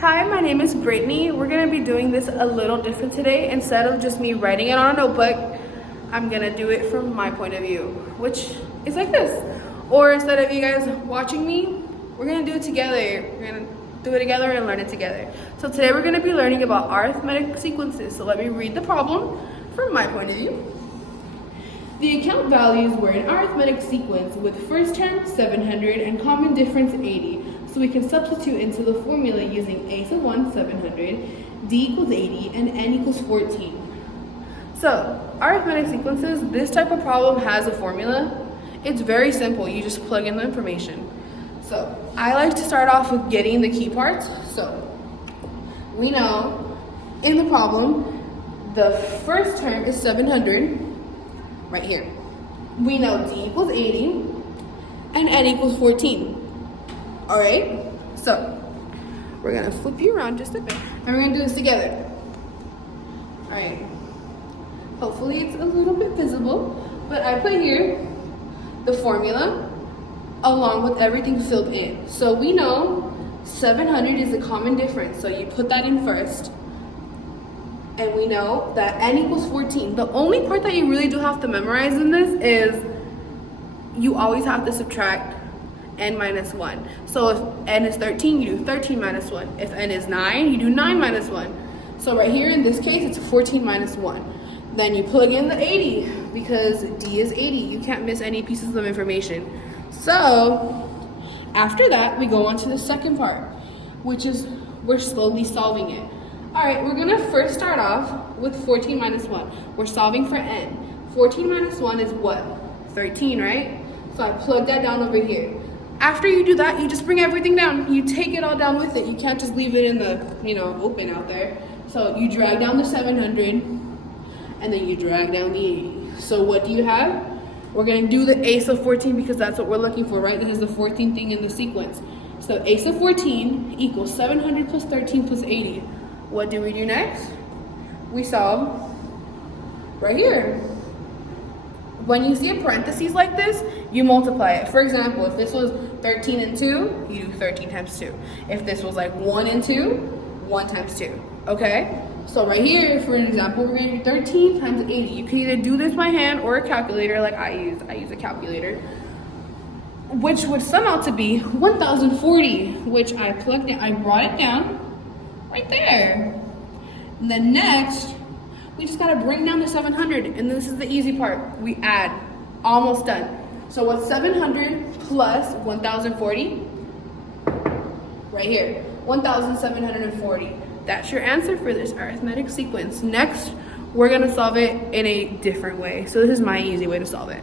Hi, my name is Brittany. We're gonna be doing this a little different today. Instead of just me writing it on a notebook, I'm gonna do it from my point of view, which is like this. Or instead of you guys watching me, we're gonna do it together. We're gonna do it together and learn it together. So today we're gonna be learning about arithmetic sequences. So let me read the problem from my point of view. The account values were an arithmetic sequence with first term 700 and common difference 80. So we can substitute into the formula using a to the 1, 700, d equals 80, and n equals 14. So arithmetic sequences, this type of problem has a formula. It's very simple, you just plug in the information. So I like to start off with getting the key parts. So we know in the problem, the first term is 700, right here. We know d equals 80 and n equals 14. All right, so we're gonna flip you around just a bit and we're gonna do this together. All right, hopefully it's a little bit visible, but I put here the formula along with everything filled in. So we know 700 is a common difference, so you put that in first. And we know that n equals 14. The only part that you really do have to memorize in this is you always have to subtract n minus 1. So if n is 13, you do 13 minus 1. If n is 9, you do 9 minus 1. So right here in this case, it's 14 minus 1. Then you plug in the 80 because d is 80. You can't miss any pieces of information. So after that, we go on to the second part, which is we're slowly solving it. All right, we're gonna first start off with 14 minus 1. We're solving for n. 14 minus 1 is what? 13, right? So I plug that down over here. After you do that, you just bring everything down. You take it all down with it. You can't just leave it in the, open out there. So you drag down the 700, and then you drag down the 80. So what do you have? We're gonna do the ace of 14 because that's what we're looking for, right? This is the 14th thing in the sequence. So ace of 14 equals 700 plus 13 plus 80. What do we do next? We solve right here. When you see a parentheses like this, you multiply it. For example, if this was 13 and 2, you do 13 times 2. If this was like 1 and 2, 1 times 2, okay? So right here, for an example, we're gonna do 13 times 80. You can either do this by hand or a calculator like I use. I use a calculator, which would sum out to be 1040, which I plugged in, I brought it down right there. And then next, we just gotta bring down the 700, and this is the easy part. We add, almost done. So what's 700 plus 1040? Right here, 1740. That's your answer for this arithmetic sequence. Next, we're gonna solve it in a different way. So this is my easy way to solve it.